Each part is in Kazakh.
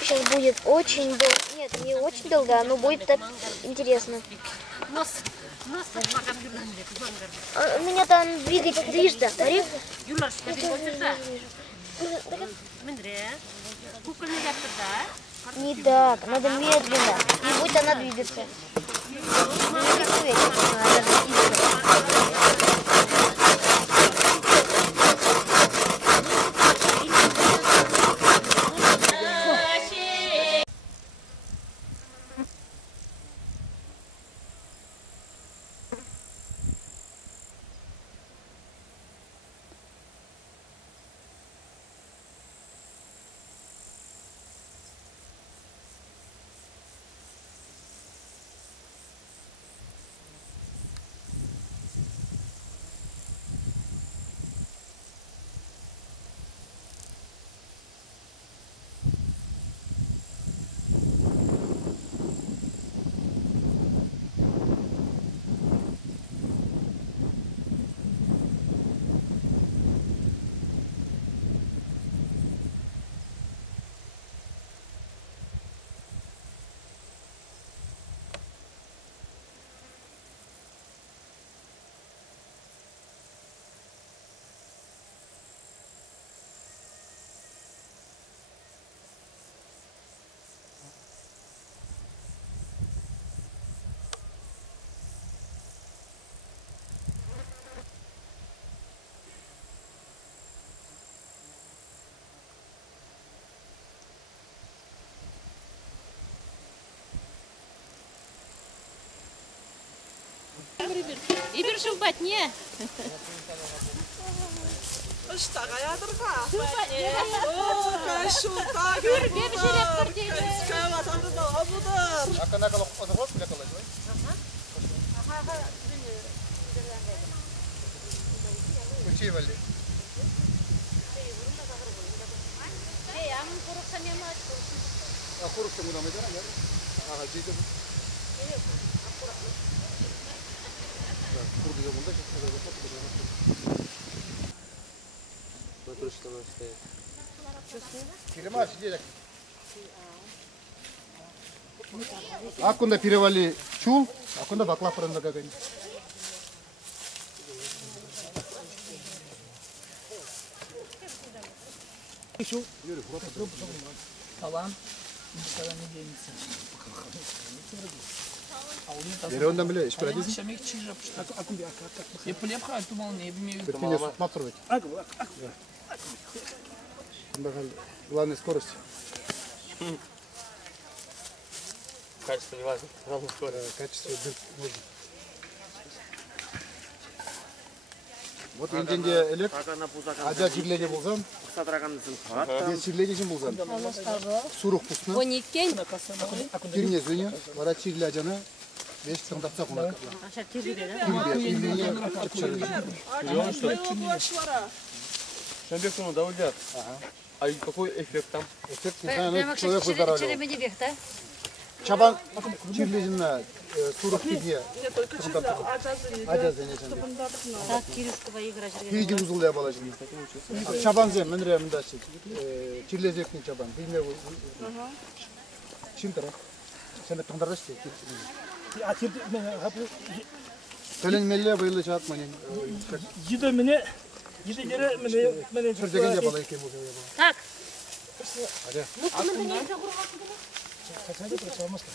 Сейчас будет очень долго. Нет, не очень долго, но будет так интересно. У меня там движется. Смотри. Не так, надо медленно. И будет она двигаться. İbir şumbat niye? Iştağa yadırga. Şumbat niye? Şumbat. Gür bir şey yaptır diye. Kaya vatandı da abudur. Akan kalau otak bile kalıyor. Uçuyor böyle. Amın koruksan yama aç koruksun. Aku rukun muda muda ya. Ah jadi. Kurdu da bunda çok güzel yapıyor. Bakın işte işte. Kelime açacak. Akunda pirevali чул, akunda bakla fırında gagani. Şu yürü tamam. Mesela ne diyeyim sen? Yerinde bile iş bırakıyorsun. Şemek çiğ yapıp altı mal ne bilmiyorum. Terпение смотр ведь. Главное скорость. Качество не важно, главное скорость. Качество можно. Вот инденде элек, аja жирлеге болсам, без жирлеге болсам, сурук пустна, 12. кирне звеня, вара чирле ажана, беш сандапса кунак. Шамбек сумма довольят. А какой эффект там? Эффект не знаю, но человек выздоравливал. Чабан чирлежина сурук кирне, аja звеня. Так, Кирюшкова игра. Пиди узулая балажин. Чабан зем, мен реально дачи. Чирлезекни чабан. Бийме. Чинтара. Sen de tandırış ki. Senin melle böyle çat mani. Yedi mene yere Sürcegen yapalı ki bu. Так. Hadi. Kaçıncı çalışmaz ki?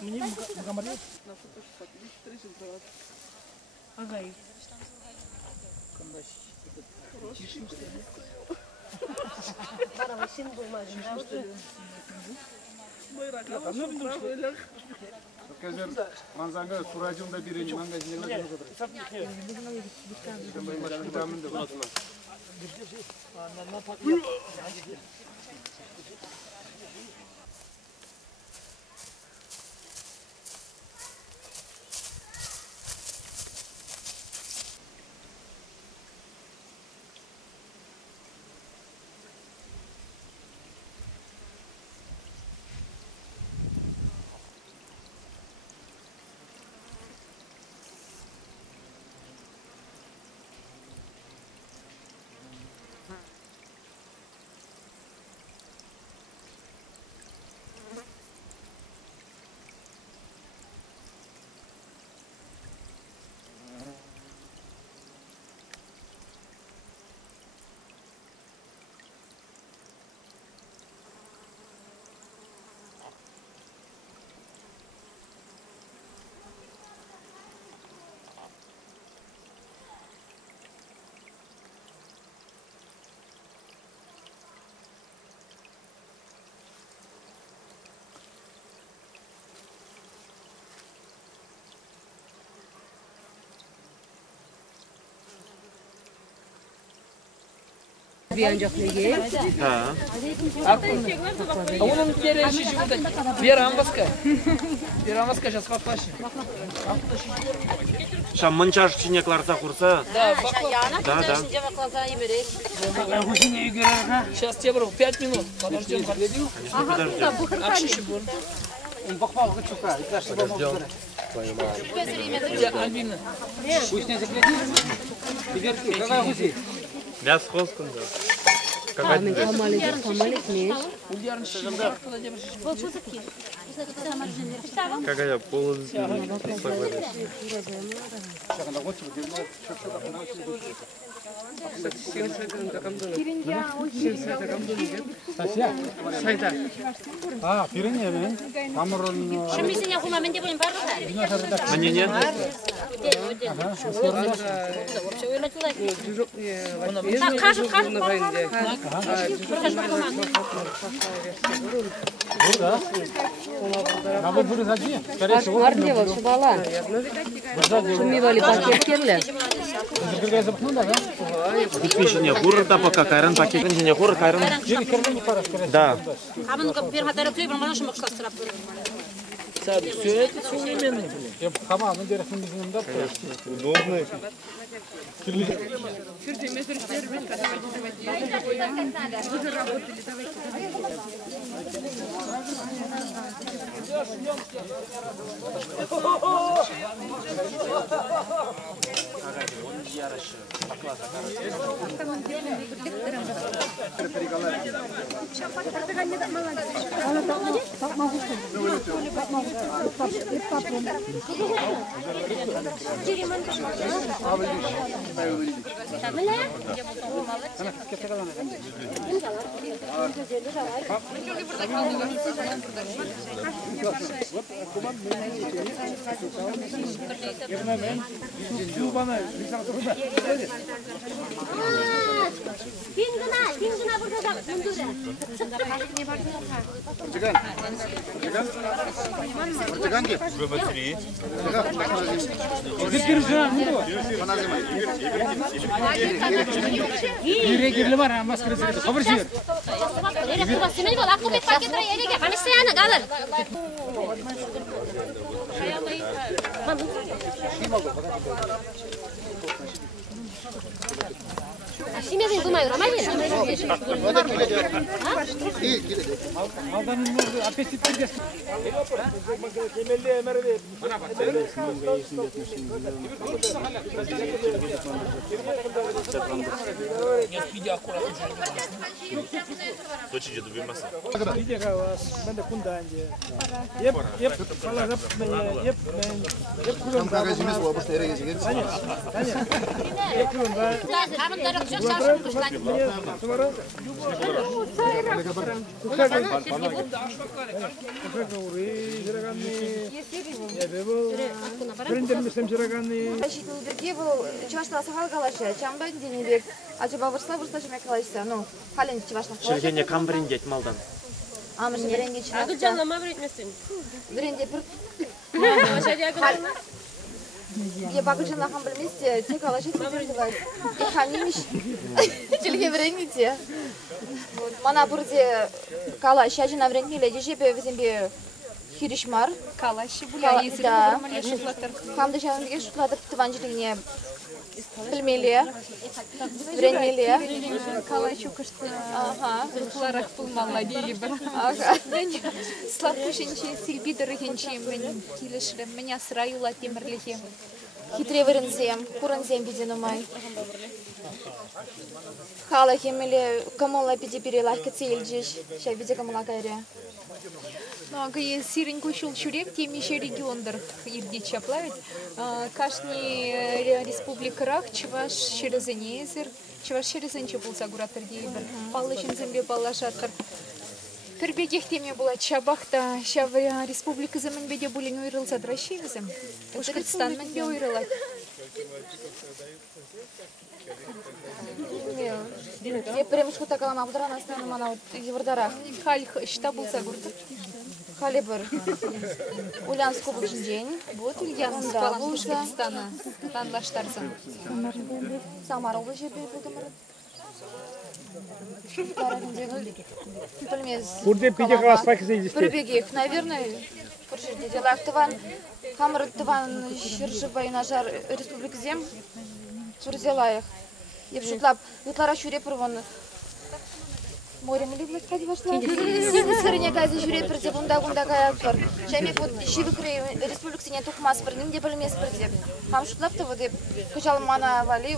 Mini mükemmel. Agay. Arkadaşlar manzanga suracında birinci mangazine ne А он интересный живет. Берамбаска. Берамбаска сейчас хваташи. Шамманчаш чинекларса курса. Да, Да, да. сейчас тебе брал 5 минут. Подождем. Альбина. Мясо хоскун. Какая полностью. 아, 비린내면 아무런 Шумисеня хумамен деп ойлаймын, бар ғой. Манене? Қажып 나무 불을 사지? Var diye bak şu bala. Şu meyveli paketlerle. 그래서 푼다, да? Купишь хурда пока кайран пакет не хур кайран. Да. Абын бер хатары көй, бір мана шумақ шыластырап. Все это современный. Я 가만 안 데려서 믿는 거. Удобно. Тингина burada da Yürekli var ama maskesi habersiz. Semeni bol, aklı bir paketre yerine kanısı yana kalır. Şimdiden durmayın ama Aldanın apetitleri de. Бірге бұл чевашта сағал қалашы, чамбай денебек, ачаба вырсла жеме қалайсы, ну, хален чевашта қалашы. Шергене камбрин дет малдан. Амын неренге чынақта. Agıcanla mı öğretmesin? Бірінде бір... Aşağıya agıcanla. Я багажын ақын білместе, тек қалашы теңдерділай. Иханемеш. Челге біренмейте. Мана бірде қалашы ажына біренмейлі, дежепе візембе хиришмар. Kalaşı bu ya yesir kurmalı şıklatır. Хамды жанымдege шутлатып тыван жеріне білмелі, біренмелі. Kalaşı kıştı. Ага. Kularak bulmalı değil bir. Ага. Слабкушенче, сильбидерхенче, мен килешрем, меня сраюла темірліхе. Хитре вірінсем, курынсем беден умай. Хала хемелі камола педе перелайка цейлджиш, шай беде камола кайре. Ну, а гае сирень кушул чурек, темище региондыр ирде чаплавит. Кашни республикарах чеваш шерезенезер, чеваш шерезенче болса гуратыр дейбір. Паллышын зембе паллашатыр. Кірбегех теме була чабахта, шавы республика земенбеде булин уйрылса дращевізім. Ушкырстан менбе уйрылат. Я прям шкута калама бұдыран астаны мана еврдарах. Хальх ішта болса гурды. Хали бір. Ульянск облачный день. Вот Ульяновск, Палан Башкортостана, танлаштарсан. Самара облачный день бұлдымыр. Burada pide kaspak Пірбегеев, наверное, бір жерде делақтыван, қамырыттыван шыржыбай нажар республика зем, сурзелаях. Еп жұтлап, ұтлара шүре бір вон море мүлі бұлат қади башла. Сіріне қазы жүре бір деп, ұнда қаяқ бір. Жәмек вот шивікрей республика сене тұқмас бір, немде білмес бір деп. Қам жұтлапты вот деп, күжалым мана вали,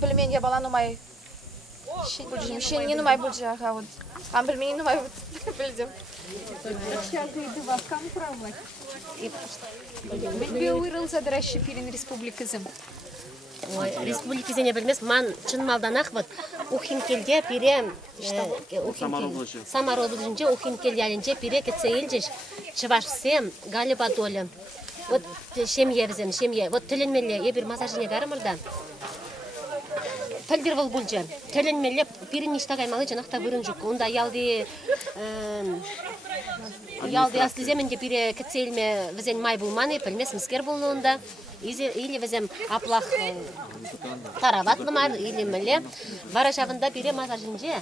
білмен де балан ұмай. Шен не нумай бульджи, аха, вот. Хам білмей нумай білдім. Шагайды вакам правлать. Білбе уйрылса дыращы пирин республикызым. Ой, республикизене білмес, ман чын малданақ бұд. Ухинкелде пире, самародылынче, ухинкелде алынче пире кетсейлжеш, чывашсем, галиба долы. Вот шемье бізем, шемье. Вот тілінмелі, ебір массажыне гарымырда. Тілдер бұл бұлжы. Тілінмелі пирин ништа қаймалы жанақта бұрын жүк. Онда ялды аслыземінде пире кетсейлме візен май бұлманы, пілмес міскер бұлны онда. Или візем аплақ тарават бұмар, или мүлі. Варашавында пире массажынже.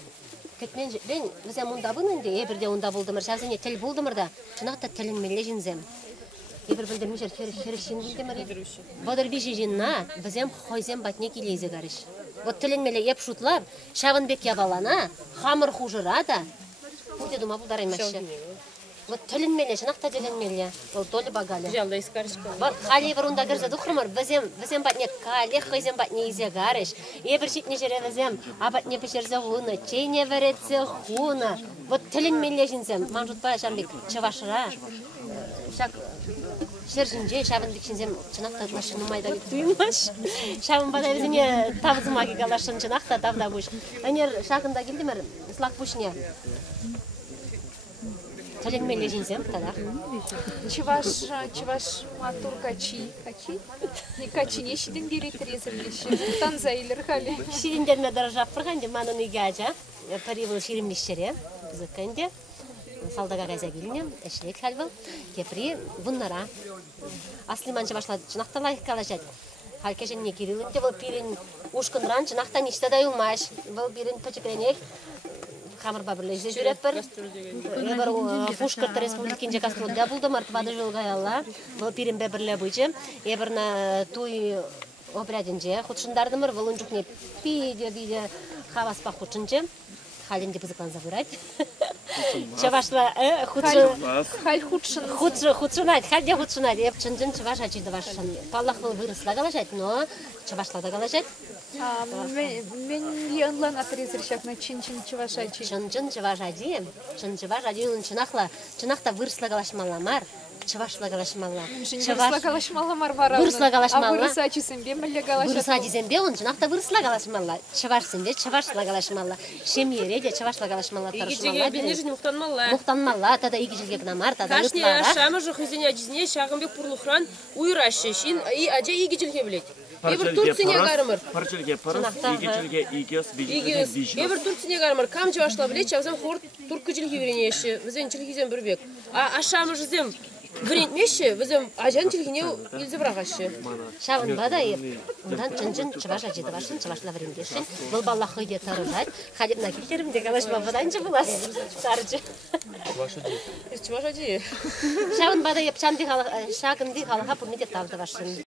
Кетмен бен візем онда бұнынде, ебірде онда бұлдымыр. Шавзене тіл бұлдымырда. Жанақта тілінмелі жінзем. Ебір білдірмешер херішін білдімір. Бодыр бежі жинна, візем хойзем батне келейзе гарыш. Вот тілінмелі еп шутлап, шавынбек ябалана, хамыр хужырада. Буде дума бұлдараймашы. Вот тілінмелі, жанақта тілінмелі. Ол толы багалі. Жалда искарышка. Вот хали варунда гырза дұқырмыр, візем батне кали, хойзем батне изе гарыш. Ебір шетне жере візем, а батне пешерзе хуна, чейне веретсе хуна. Вот тілінмелі жінзем, ман жұтпа шамбек чывашыра. Шак шержинже шабындык шинзем чынакта машину майда туймаш. Шабын бада өзіне табызымаги галашын чынакта тавда буш. Анер шакында келдимер, ислак бушне. Тілінмелі жинзем тада. Чываш матур качи. Качи не шидин директор езімлеші. Танзайлер хали. Шидиндерме даражап бірғанде манын игажа. Паривыл ширимлештере. Зыкканде. Салдага гайза келінем, әшілек хәл кепри бұннара. Аслиманчы башлады, чынақталайық қалашад. Халкешен не Кириллинде бұл пирин ушкынран, чынақтан іштадай ұлмаш. Бұл пирин пөчікренек, қамыр бабырлежде жүреп бір. Ебір Фушкарты республикинже кастролда бұлды, мартывады жылғай алла. Бұл пирин бәбірлі бұйчы. Ебірна туй обрядінже, құтшындардымыр, бұл ұнжықне пиде хаваспа құтшынже. Халинде бізіқан забырать. Чавашла худшынать, халде худшынать. Еп чын-чын чаваш ачиды вашын. Паллахлы вырысла галашать, но чавашла да галашать. Мен янлан отрезершак на чин-чин чаваш ачи. Чын-чын чаваш ади, он чынақта вырысла галашмаламар. Чавашла галашмалла. Вырысла галашмаламар вара. Вырысла галашмалла. А вырыса ачисембе мілі галашмалла. Вырыса ачисембе, он чынақта вырысла галашмалла. Чавашсембе, чавашла галашмалла. Шемьереде чавашла галашмалла. Игичеге бенежін мұқтанмалла. Мұқтанмалла, тада игичеге гнамар, тада Кашне ұтлара. шамы жоқ үзіне әжізіне шағынбек пұрлықран уйрашы. Шин әже игичелге білет. Ебір Турцияне гарымыр. Парчылге парыз, игичілге игес, Игес. Ебір Турцияне гарымыр. Кам жавашла білет, чавзам хор туркыжілге веренеші. Візен чілгізен бірбек. А шамы жызем вірентмеші, візем ажан чілгіне елзі бірағашы. Шавын бада еп. Ондан чын-чын чываш ажиды башын, чывашла вірендешін. Бұл баллахы де тарыжат. Халеп накелтерімде галашма бұданчы бұлас. Саржы. Чываш ажи. Шавын бада еп шағынды қалыға пұрмеде тавды башын.